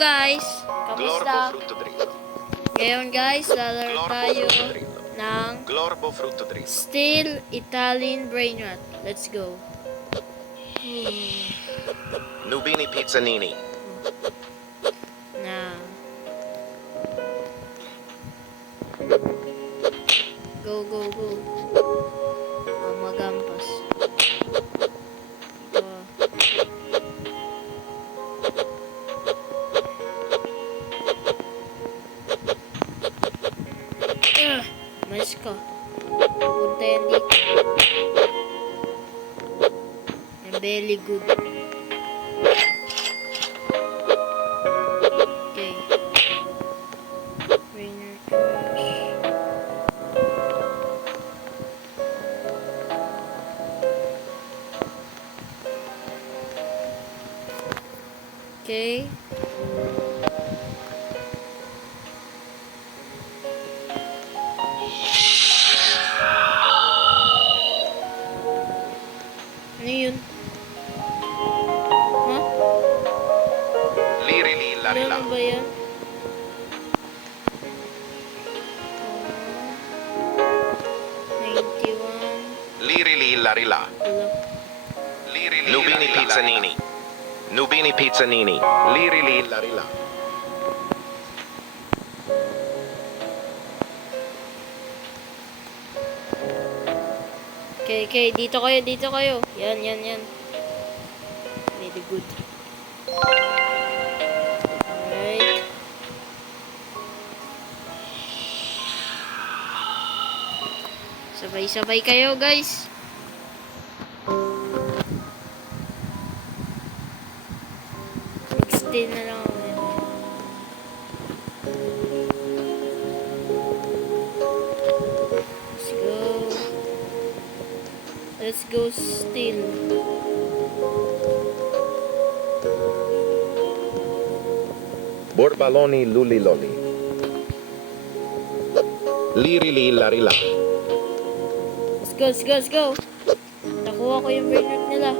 Guys, Glorbo kamusta? frutto dritto. Ngayon guys, lalaro Glorbo tayo frutto dritto. ng Glorbo frutto dritto. Steel Italian Brainrot. Let's go. Nubini pizzanini. Na. Go, go, go. Oh, magampas. Ito. Mais ka. Punta yan dito. Yan, very good. Okay. Rainer Crush. Okay. Ano yun? Ha? Liri li lari la. Ano ba yan? Oh, 91. Liri li lari la. Wala. Liri li Nubini pizzanini. Nubini pizzanini. Liri li lari la. Okay, okay. Dito kayo, dito kayo. Yan, yan, yan. Very good. Alright. Sabay-sabay kayo, guys. Stay na lang ako. Let's go. Let's go still. Borbaloni luliloli. Liri li lari la. Let's go, let's go, let's go. Nakuha ko yung brainrot nila.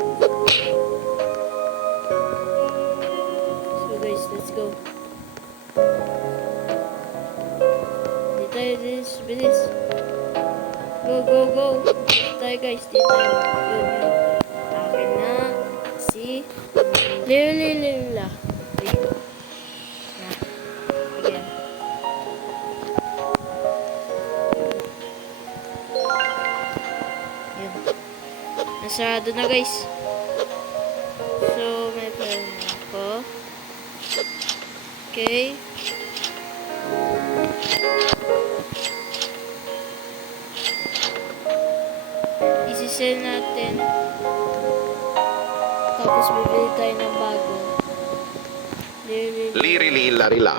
So guys, let's go. Dito tayo, bilis, bilis. Go, go, go. Dito tayo guys, dito tayo. Yun, yun. Akin na. Si Lila. Wait. Na. Again. Yun. Nasarado na guys. So, may plan na ako. Okay. Isisell natin. Tapos bibili tayo ng bago. Liri li lari la.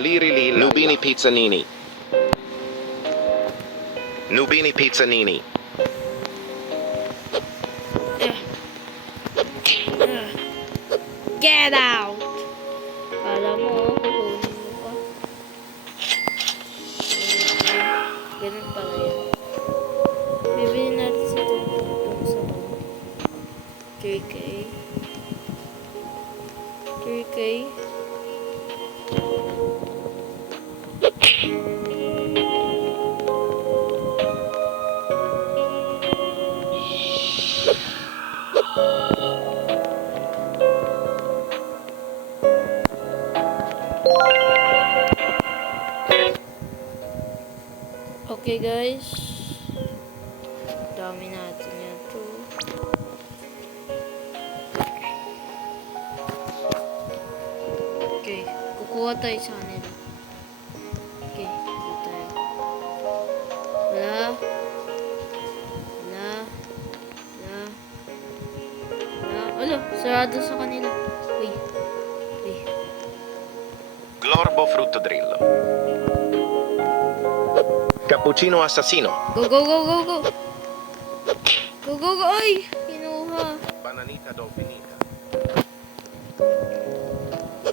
Liri li Nubini pizzanini. Nubini pizzanini. Get out! Kala mo, kukunin mo pa. Ganun pala yan. Bibili natin si Tung sa 3K. 3K. Okay guys, dami natin yan to. Okay, kukuha tayo sa kanila. Okay, dito tayo. Wala. Wala. Wala. Wala. Ano? Sarado sa kanila. Wait. Wait. Glorbo frutto drillo. Cappuccino assassino. Go, go, go, go, go. Go, go, go. Ay! Kinuha. Bananita dolfinita.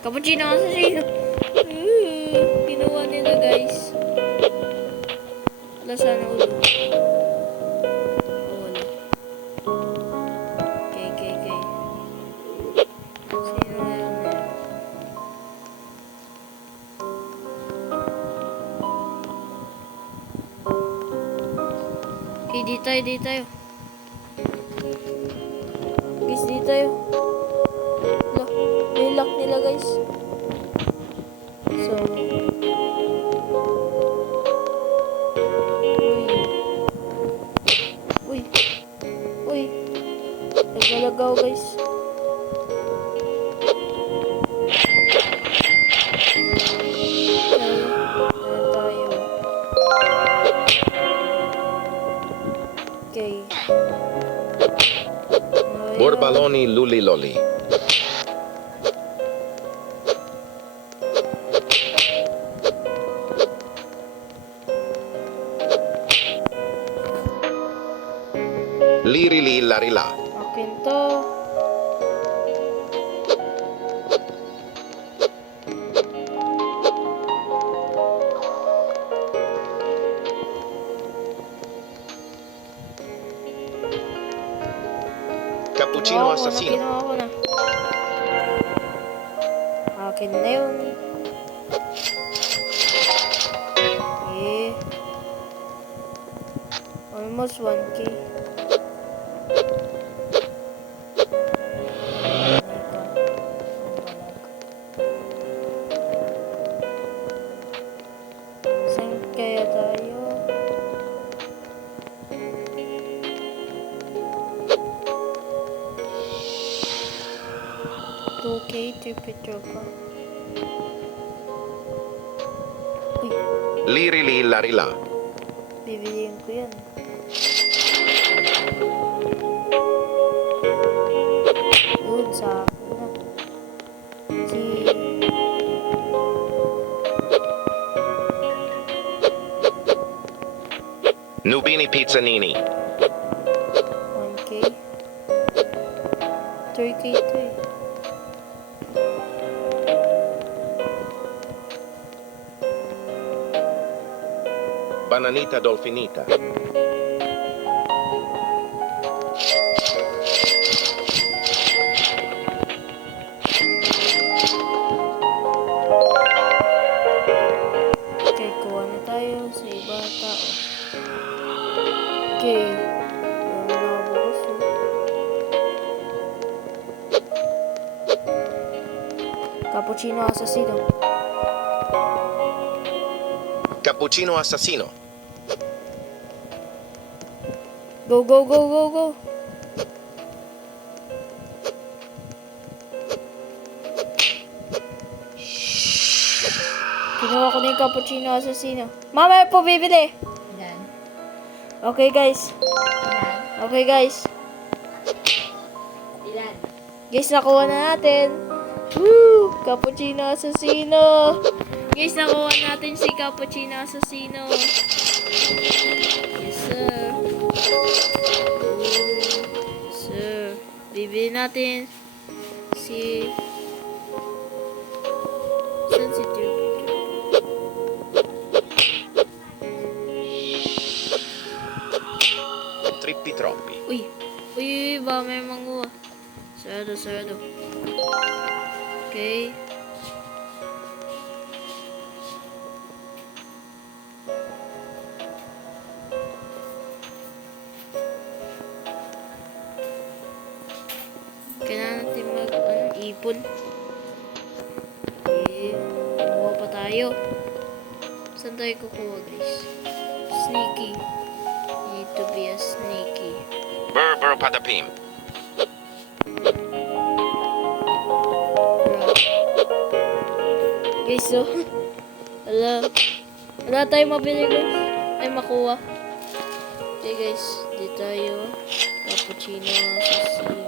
Cappuccino kasi sino. Kinuha nila guys. Wala sana ulo. Oh, wala. Okay, okay, okay. Sino yun na yun? Okay, di tayo, di tayo. Guys, di tayo. Lock. May lock nila, guys. So, uy. Uy. Naglalagaw, guys. Tayo. Okay. Borbaloni luliloli. Lirili larila. Akin to. Cappuccino assassino. Kinuha ko na. Akin na yun. Okay. Almost 1K. Saan kaya tayo? Trip picture ko. Uy, Lirili larila. bibiliin ko yan. Yun, sa akin na. Si... Nubini Pizzanini. 1K. 3K to eh. Bananita dolfinita. Okay, kuha na tayo sa iba tao. Okay. Nabubos eh. Cappuccino assassino. Cappuccino assassino. Go, go, go, go, go. Kinuha ko na yung cappuccino assassino. Mama po bibili. Ilan? Okay guys. Ilan? Okay guys. Ilan? Guys, nakuha na natin. Woo! Cappuccino assassino. Guys, nakuha natin si Cappuccino assassino. Yes sir. Yes sir. Bibili natin si... Saan si Turkey? Trippi troppi. Uy! Uy! Ba may manguha. Sarado, sarado. Okay. Kailangan natin ipon. Okay. Kukuha pa tayo. Saan tayo kukuha guys? Sneaky. Need to be a sneaky. Burr padapim. Bro. Guys, so. Wala tayong mabili guys. Ay, makuha. Okay guys, di tayo. Cappuccino assassino.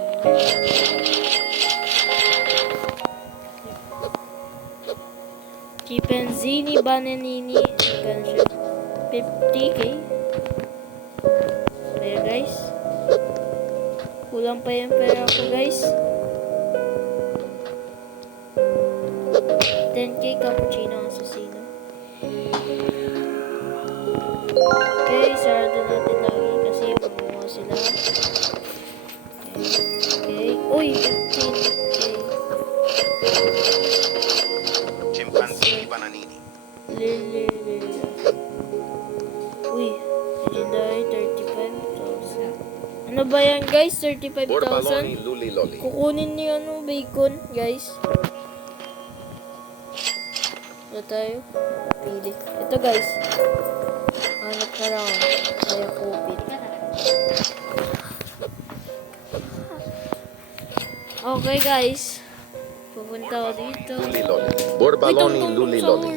Chipenzini bananini. Magkano siya? 50k. Ayan guys. Kulang pa yung pera ko guys. 10k cappuccino assassino. Okay, sarado natin lagi kasi mamuha sila. Okay. Uy, 15k. Lili. Uy, legendary 35,000. Ano ba yan guys? 35,000? Borbaloni Luli Loli. Kukunin niyo ano, bacon, guys. Ito tayo. Pili. Ito guys. Hanap na lang. Kaya kupit. Okay guys. Pupunta ako dito. Luli Loli. Borbaloni Tung, tung, Luli tung, Loli.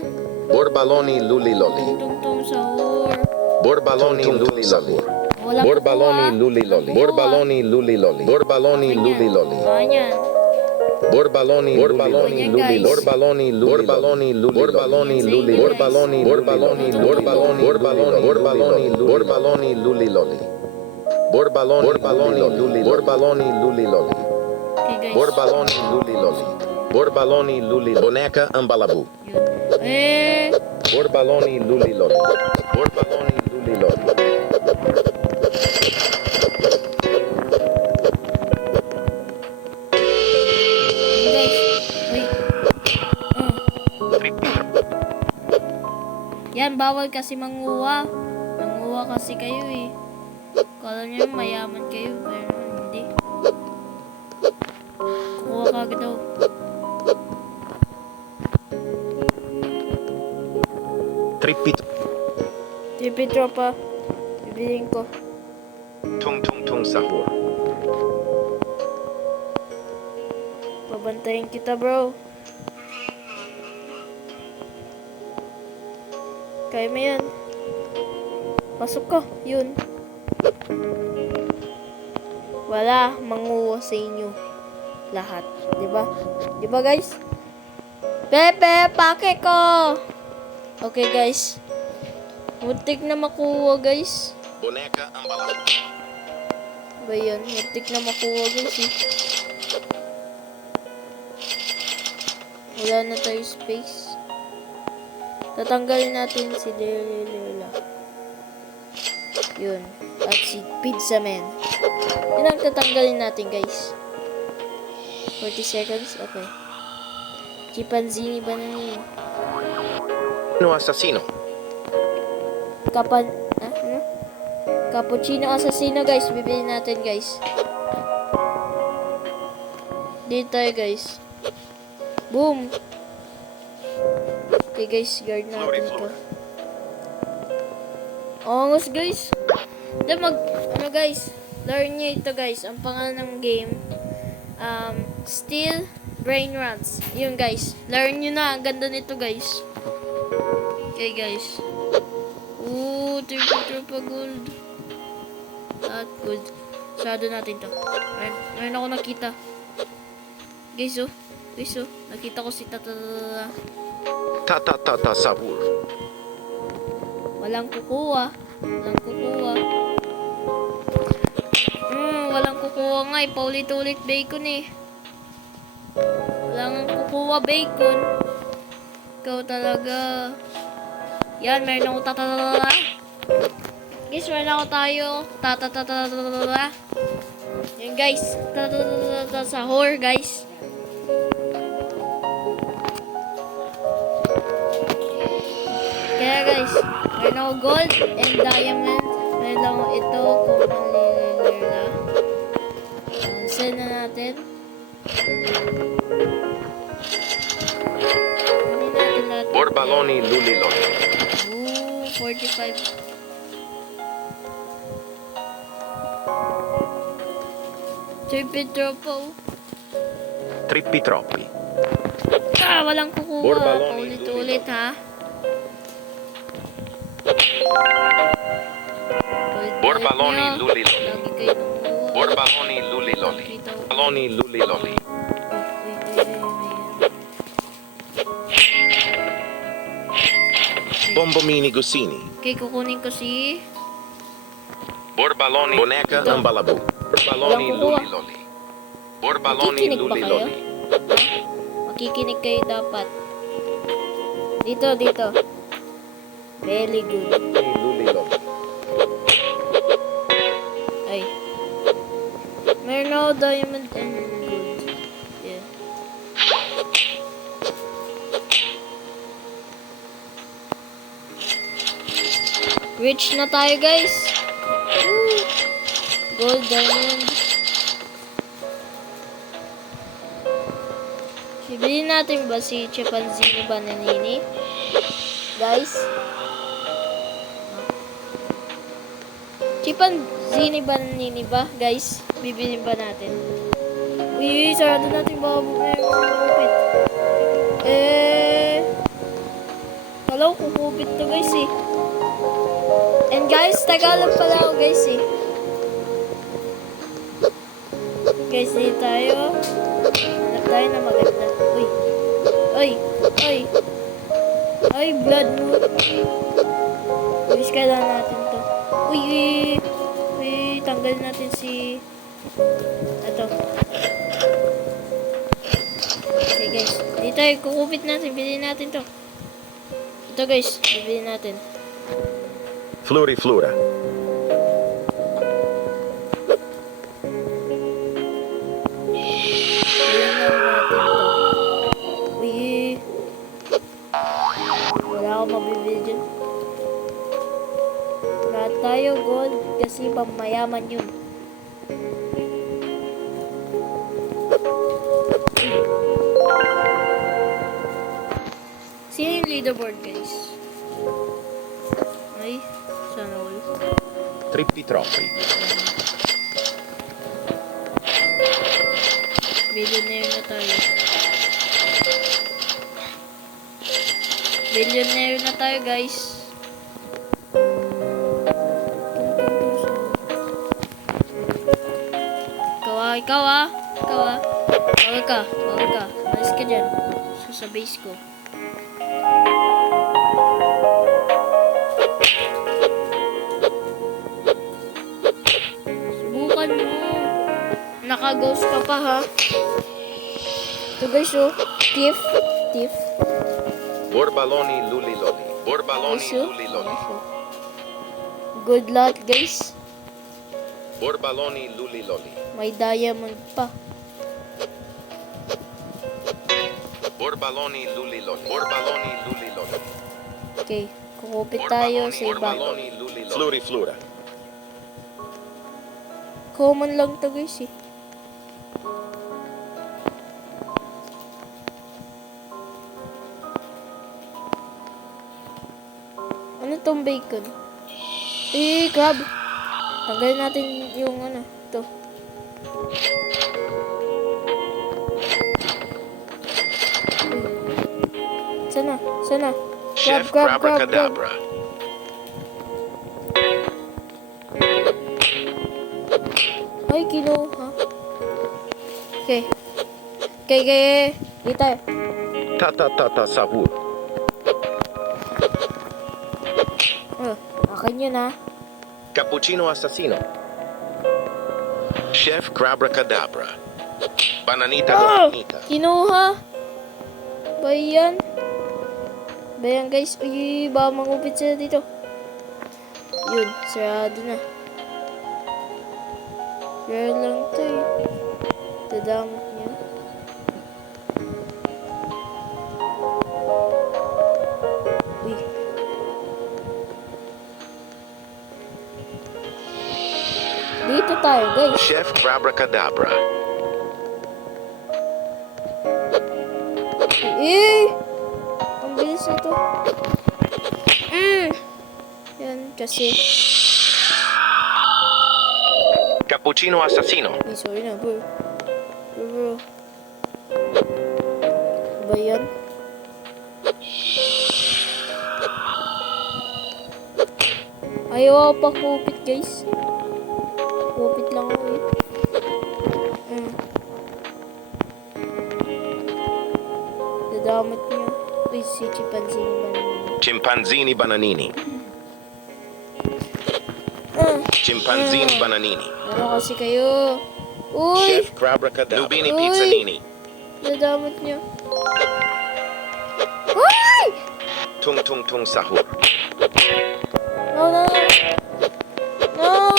Borbaloni Luli Loli. Tungtong sahur. Borbaloni Luli Loli. Wala Borbaloni kukuha. Luli Loli. Borbaloni Luli Loli. Borbaloni Luli Loli. Ganyan. Borbaloni Luli Loli. Borbaloni Luli Loli. Borbaloni Luli. Borbaloni Borbaloni Borbaloni Borbaloni Borbaloni Luli Loli. Borbaloni Luli. Borbaloni Luli Loli. Okay guys. Borbaloni Luli Loli. Borbaloni Luli. Boneca Ambalabu. Yun. Borbaloni Luli Loli. Borbaloni Luli Loli. Guys. Uy. Yan, bawal kasi manguha. Manguha kasi kayo eh. Kala nyo mayaman kayo, pero hindi. Kuha ka agad daw. Tripit. Tipi tropa. Bibiliin ko. Tung tung tung sahur. Babantayin kita bro. Kaya mo yan. Pasok ka. Yun. Wala. Manguha sa inyo. Lahat. Diba? Diba guys? Pepe! Pake ko! Okay guys. Muntik na makuha guys. Boneca Ambalabu. Ba yan? Muntik na makuha guys eh. Wala na tayo space. Tatanggalin natin si Lela. Yun. At si Pizza Man. Yun ang tatanggalin natin guys. 40 seconds? Okay. Chimpanzini banana. No assassino. Ano? Cappuccino assassino guys. Bibili natin guys. Dito tayo guys. Boom! Okay guys, guard natin to. Angas guys. Ano guys, learn nyo ito guys. Ang pangalan ng game, Steel Brain Runs. Yun guys, learn nyo na. Ang ganda nito guys. Okay guys. Ooh, triple gold. At good. Shadow natin to. Meron ako nakita. Guys oh. Nakita ko si Tata. Tata sahur. Walang kukuha. Walang kukuha nga eh. Paulit-ulit bacon eh. Walang kukuha bacon. Ikaw talaga. Yan, meron ako tatatata. Guys, meron ako tayo. Tatatata. Yan guys. Tatatata sahur guys. Kaya guys, meron ako gold and diamond. Meron ako ito kung malilila. Send na natin. Kunin natin lahat. Borbaloni Luli Loli. Ooh, 45. Tripid tropo. Trippi troppi. Walang kukuha. Borbaloni, Ulit-ulit ha. Borbaloni Luli Loli. Lagi kayo nanguha. Borbaloni Luli Loli. Kita ko. Borbaloni Luli Loli. Bombomini Gusini. Okay, kukunin ko si... Borbaloni Boneca Ambalabu. Borbaloni Walang kukuha. Luli Loli. Borbaloni Makikinig ba Luli kayo? Loli. Makikinig kayo dapat. Dito. Very good. Luli Loli. Ay. Meron ako diamond and gold. Yeah. Rich na tayo, guys. Woo! Gold, diamond. Sibilin natin ba si Chimpanzini Bananini? Guys. Chimpanzini Bananini ba, guys? Bibilin ba natin? Uy, sarado natin baka bumili kukupit. Hello, kukupit to, guys, eh. And guys, Tagalog pala ako, guys, eh. Guys, dito tayo. Hanap tayo na maganda. Uy. Uy. Uy. Uy, blood mo. Guys, kailangan natin to. Uy, uy. Uy, tanggal natin si... Ito. Okay, guys. Dito tayo, kukupit natin. Bilhin natin to. Ito, guys. Bilhin natin. Floriflora. Bilhin na natin to. Uy. Wala akong mabibili dyan. Lahat tayo gold kasi pamayaman yun. Sino yung leaderboard, guys? Ay, sana all. Trippi troppi. Billionaire na tayo. Billionaire na tayo, guys. Ikaw ah. Bawal ka. Malis ka dyan. Sa base ko. Subukan mo. Naka-ghost ka pa, ha? Ito, guys, oh. Thief. Borbaloni luliloli. Borbaloni Guys, oh. luliloli. Good luck, guys. Borbaloni luliloli. May diamond pa. Borbaloni luliloli. Borbaloni luliloli. Okay. Kukupit tayo sa iba. Borbaloni luliloli. Floriflora. Common lang to, guys, eh. Ano tong bacon? Crab. Tanggalin natin yung ano, ito. Sana. Chef Grab. Abracadabra. Ay, kinuha. Okay. Dito tayo. Tata sahur. Akin yun, ha. Cappuccino assassino. Chef Abracadabra. Bananita Bananita. Kinuha. Bayan, guys. Uy, baka mangupit sila dito. Yun, sarado na. Rare lang to, eh. Dadamot niya. Uy. Dito tayo, guys. Chef Abracadabra. Ang bilis nito. Yan, kasi. Cappuccino assassino. Ay, sorry na, bro. Bro. Ba yan? Ayaw pa kupit, guys. Kupit lang ako, eh. Dadamot niyo. Uy, si Chimpanzini Chimpanzini Bananini. Bananini. Chimpanzini Bananini. Ano kasi kayo? Uy! Chef Abracadabra. Lubini Uy! Pizzanini. Dadamot niyo. Uy! Tung tung tung sahur. No! No!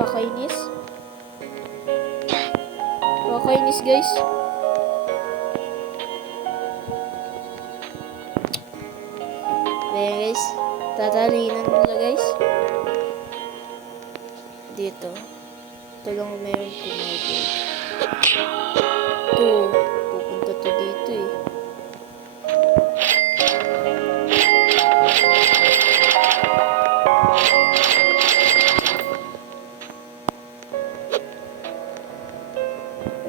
Kakainis. guys. Ayan guys. Tatalinan nila guys. Dito. Ito lang meron tumawag. Ito. Pupunta to dito eh.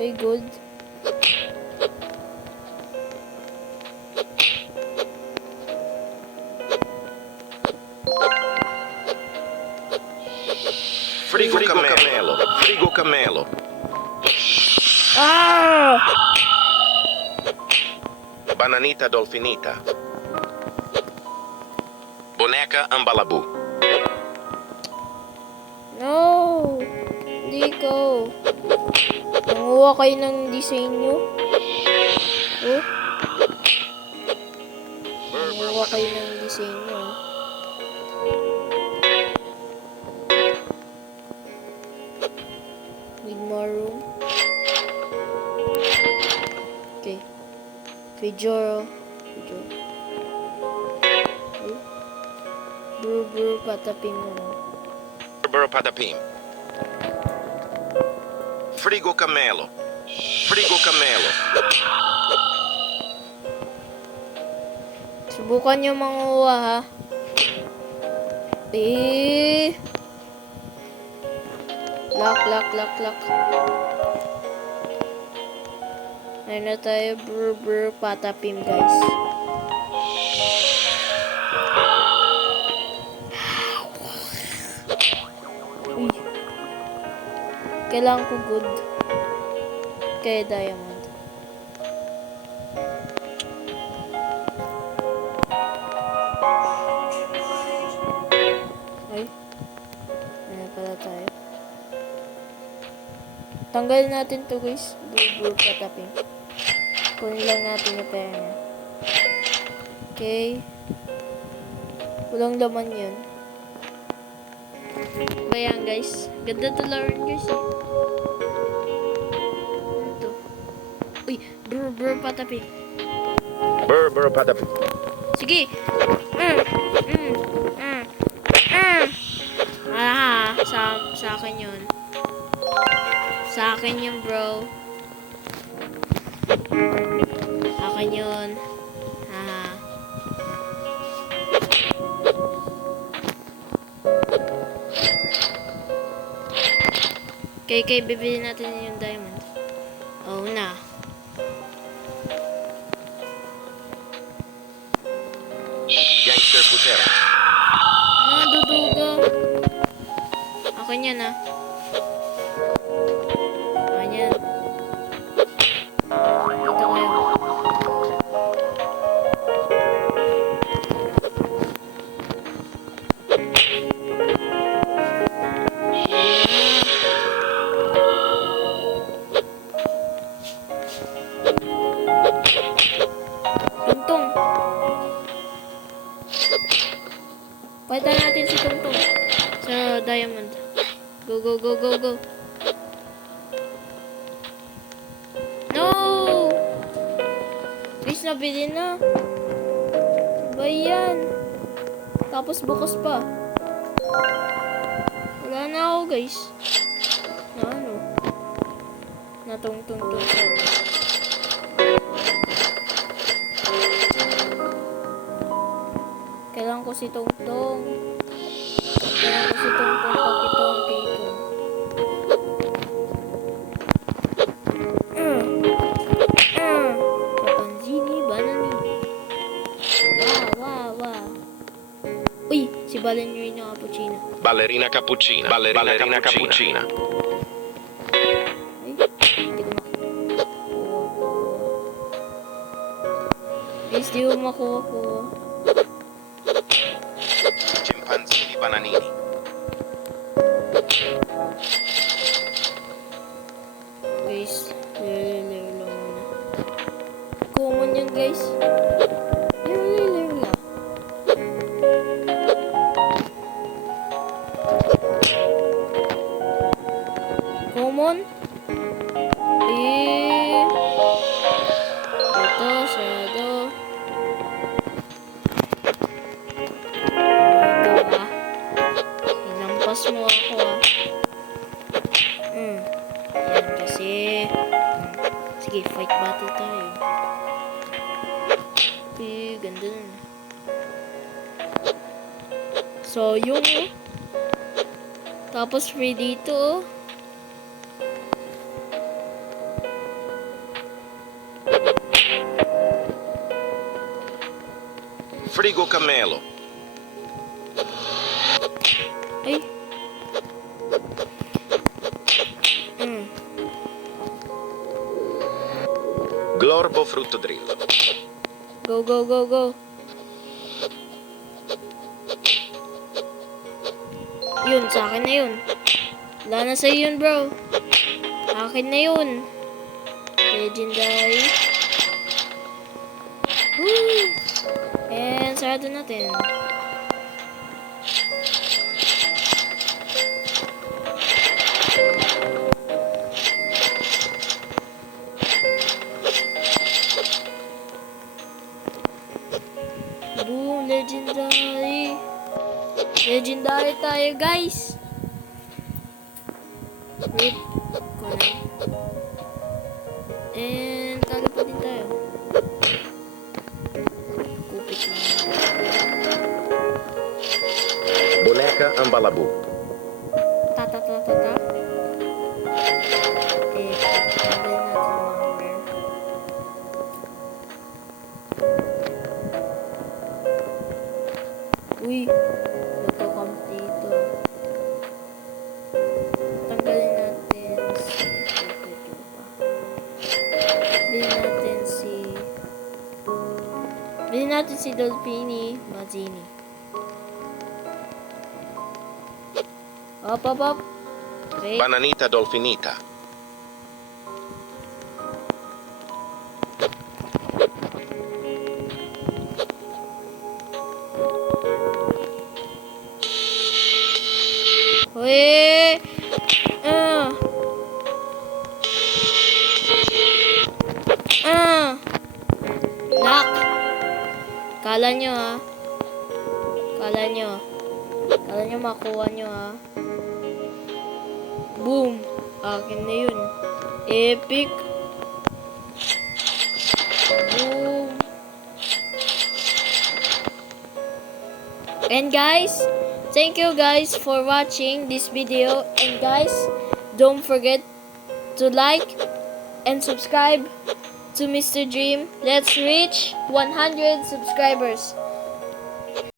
Very good. Frigo Camelo. Frigo Camelo. Ah! Bananita Dolfinita. Boneca Ambalabu. No! Hindi ko. Nanguha kayo ng disenyo. Oh? Nanguha kayo ng disenyo. Need more room. Okay. Fijoro. Oh? Bro, patapin mo. Bro Patapim. Frigo Camelo. Frigo Camelo. Subukan nyo manguha ha. Lock. Ayun na tayo, bro, patapim guys. Uy. Kailangan ko good. Kaya diamond. Ay. Ano pala tayo? Tanggalin natin to guys. Bro, patapin. Kunin lang natin yung pera niya. Okay. Walang laman yun. Ayan guys. Ganda to learn guys eh. Ano to? Uy, bro, patapin. Bro Patapim. Sige. Sa akin yun. Sa akin yun, bro. Akin yun. Haha. Okay, bibili natin yung diamond. Oh, na. Gangster Putera. Duduga. Akin yan, ah. Akin yan. Dito kayo. Tungtong. Palitan natin si Tungtong sa diamond. Go. No! Please, nabili na. Ba yan? Tapos bukas pa. Wala na ako, guys. Na ano? Natungtong. Kailangan ko si Tungtong. Pakitong. Papanzini, banani. Wow. Uy, si Ballerina Cappuccina. Ballerina Cappuccina. Ballerina Cappuccina. Ay, hindi ko makuha. Please, di ko makuha. Chimpanzini Bananini. Guys, lero lang muna. Common yan guys. Lero lang. Common? mo ako ah. Yan kasi. Sige, fight battle tayo. Ganda nun. So, yung tapos free dito. Frigo Camelo. Ay. Glorbo Frutto Drill. Go, go, go, go. Yun, sa akin na yun. Wala na sa'yo yun, bro. Akin na yun. Legendary. Woo! And sarado natin. Boom! Legendary! Legendary tayo, guys! Wait. Ko na. And kagad pa din tayo. Kupit na. Boneca Ambalabu. Ta. Eh, tanggalin natin yung mga rare. Uy, nagka-camp dito. Tanggalin natin si... Bilhin natin si Dolphini Mazzini. Op. Wait. Bananita Dolfinita. Wait. Lock. Kala nyo ha. Kala nyo makuha nyo ha. Boom. Akin na yun. Epic. Boom. And guys, thank you guys for watching this video. And guys, don't forget to like and subscribe to Mr. Dream. Let's reach 100 subscribers.